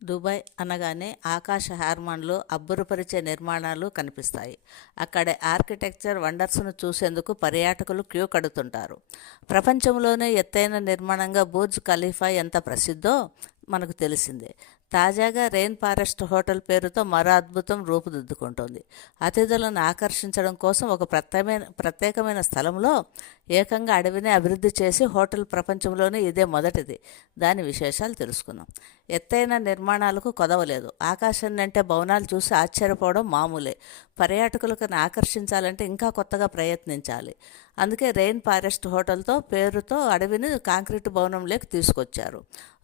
Dubai అనగానే ఆకాశ హార్మోన్లు అబ్బురపరిచే నిర్మాణాలు కనిపిస్తాయి. అక్కడి ఆర్కిటెక్చర్ వండర్స్ను చూసేందుకు పర్యాటకులు క్యూ కడుతుంటారు. ప్రపంచంలోనే ఎత్తైన నిర్మాణంగా బుర్జ్ ఖలీఫా ఎంత ప్రసిద్ధో మనకు తెలిసిందే. తాజాగా రెయిన్ ఫారెస్ట్ హోటల్ పేరుతో మరో అద్భుతం రూపుదిద్దుకుంటోంది. అతిథులను ఆకర్షించడం కోసం ఒక ప్రత్యేకమైన స్థలంలో ఏకంగా అడవిని అభివృద్ధి చేసి హోటల్ ప్రపంచంలోనే ఇదే మొదటిది. దాని విశేషాలు తెలుసుకుందాం. ఎత్తైన నిర్మాణాలకు కొదవలేదు. ఆకాశాన్ని అంటే భవనాలు చూసి ఆశ్చర్యపోవడం మామూలే. పర్యాటకులకు ఆకర్షించాలంటే ఇంకా కొత్తగా ప్రయత్నించాలి. అందుకే రెయిన్ ఫారెస్ట్ హోటల్తో పేరుతో అడవిని కాంక్రీటు భవనంలోకి తీసుకొచ్చారు.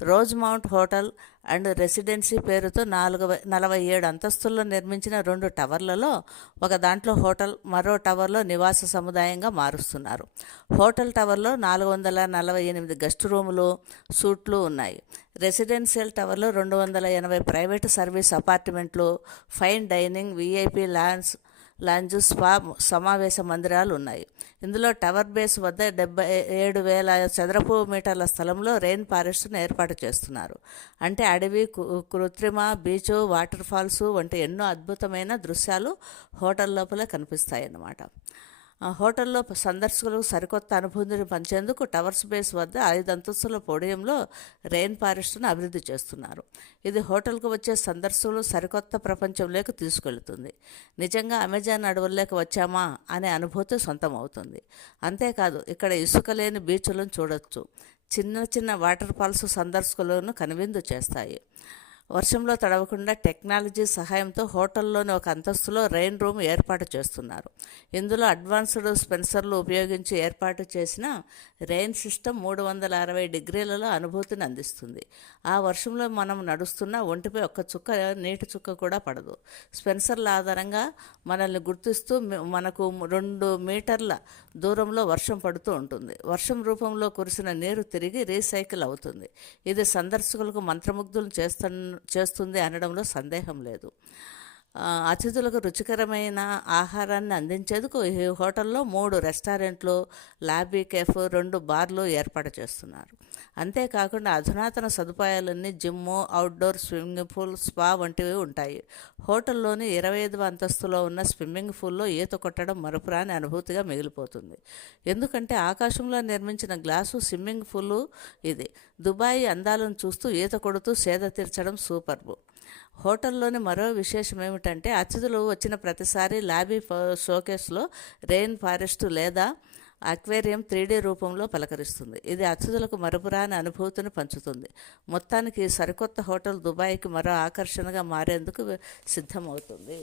Rose mount hotel and residency పేరుతో 47 అంతస్తుల్లో నిర్మించిన 2 టవర్లలో ఒక దాంట్లో హోటల్, మరో టవర్లో నివాస సముదాయంగా మారుస్తున్నారు. హోటల్ టవర్లో 448 గెస్ట్ రూములు, సూట్లు ఉన్నాయి. రెసిడెన్షియల్ టవర్లో 280 ప్రైవేటు సర్వీస్ అపార్ట్మెంట్లు, fine dining, VIP lounge, spa, సమావేశ మందిరాలు ఉన్నాయి. ఇందులో టవర్ బేస్ వద్ద 77,000 చదరపు మీటర్ల స్థలంలో రెయిన్ ఫారెస్ట్ను ఏర్పాటు చేస్తున్నారు. అంటే అడవి, కృత్రిమ బీచ్, వాటర్ ఫాల్స్ వంటి ఎన్నో అద్భుతమైన దృశ్యాలు హోటల్ లోపలే కనిపిస్తాయన్నమాట. హోటల్లో సందర్శకులకు సరికొత్త అనుభూతిని పంచేందుకు టవర్స్ బేస్ వద్ద 5 అంతస్తుల పోడియంలో రెయిన్ ఫారెస్ట్ను అభివృద్ధి చేస్తున్నారు. ఇది హోటల్కు వచ్చే సందర్శకులు సరికొత్త ప్రపంచంలోకి తీసుకెళ్తుంది. నిజంగా అమెజాన్ అడవుల్లోకి వచ్చామా అనే అనుభూతి సొంతమవుతుంది. అంతేకాదు, ఇక్కడ ఇసుక లేని బీచ్లను చూడొచ్చు. చిన్న చిన్న వాటర్ ఫాల్స్ సందర్శకులను కనువిందు చేస్తాయి. వర్షంలో తడవకుండా టెక్నాలజీ సహాయంతో హోటల్లోని ఒక అంతస్తులో రెయిన్ రూమ్ ఏర్పాటు చేస్తున్నారు. ఇందులో అడ్వాన్స్డ్ స్పెన్సర్లు ఉపయోగించి ఏర్పాటు చేసిన రెయిన్ సిస్టమ్ 360 డిగ్రీలలో అనుభూతిని అందిస్తుంది. ఆ వర్షంలో మనం నడుస్తున్న ఒంటిపై ఒక్క చుక్క నీటి చుక్క కూడా పడదు. స్పెన్సర్ల ఆధారంగా మనల్ని గుర్తిస్తూ మనకు 2 మీటర్ల దూరంలో వర్షం పడుతూ ఉంటుంది. వర్షం రూపంలో కురిసిన నీరు తిరిగి రీసైకిల్ అవుతుంది. ఇది సందర్శకులకు మంత్రముగ్ధులు చేస్తుంది అనడంలో సందేహం లేదు. అతిథులకు రుచికరమైన ఆహారాన్ని అందించేందుకు ఈ హోటల్లో 3 రెస్టారెంట్లు, లాబీ కేఫ్, 2 బార్లు ఏర్పాటు చేస్తున్నారు. అంతేకాకుండా అధునాతన సదుపాయాలన్నీ gym, outdoor swimming pool, spa వంటివి ఉంటాయి. హోటల్లోని 25వ అంతస్తులో ఉన్న స్విమ్మింగ్ పూల్లో ఈత కొట్టడం మరపురాని అనుభూతిగా మిగిలిపోతుంది. ఎందుకంటే ఆకాశంలో నిర్మించిన గ్లాసు స్విమ్మింగ్ పూలు ఇది. దుబాయ్ అందాలను చూస్తూ ఈత కొడుతూ సేద తీర్చడం సూపర్బు. హోటల్లోని మరో విశేషం ఏమిటంటే అతిథులు వచ్చిన ప్రతిసారి లాబీ షోకేస్లో రెయిన్ ఫారెస్ట్ లేదా అక్వేరియం 3D రూపంలో పలకరిస్తుంది. ఇది అతిథులకు మరపురాని అనుభూతిని పంచుతుంది. మొత్తానికి సరికొత్త హోటల్ దుబాయ్కి మరో ఆకర్షణగా మారేందుకు సిద్ధమవుతుంది.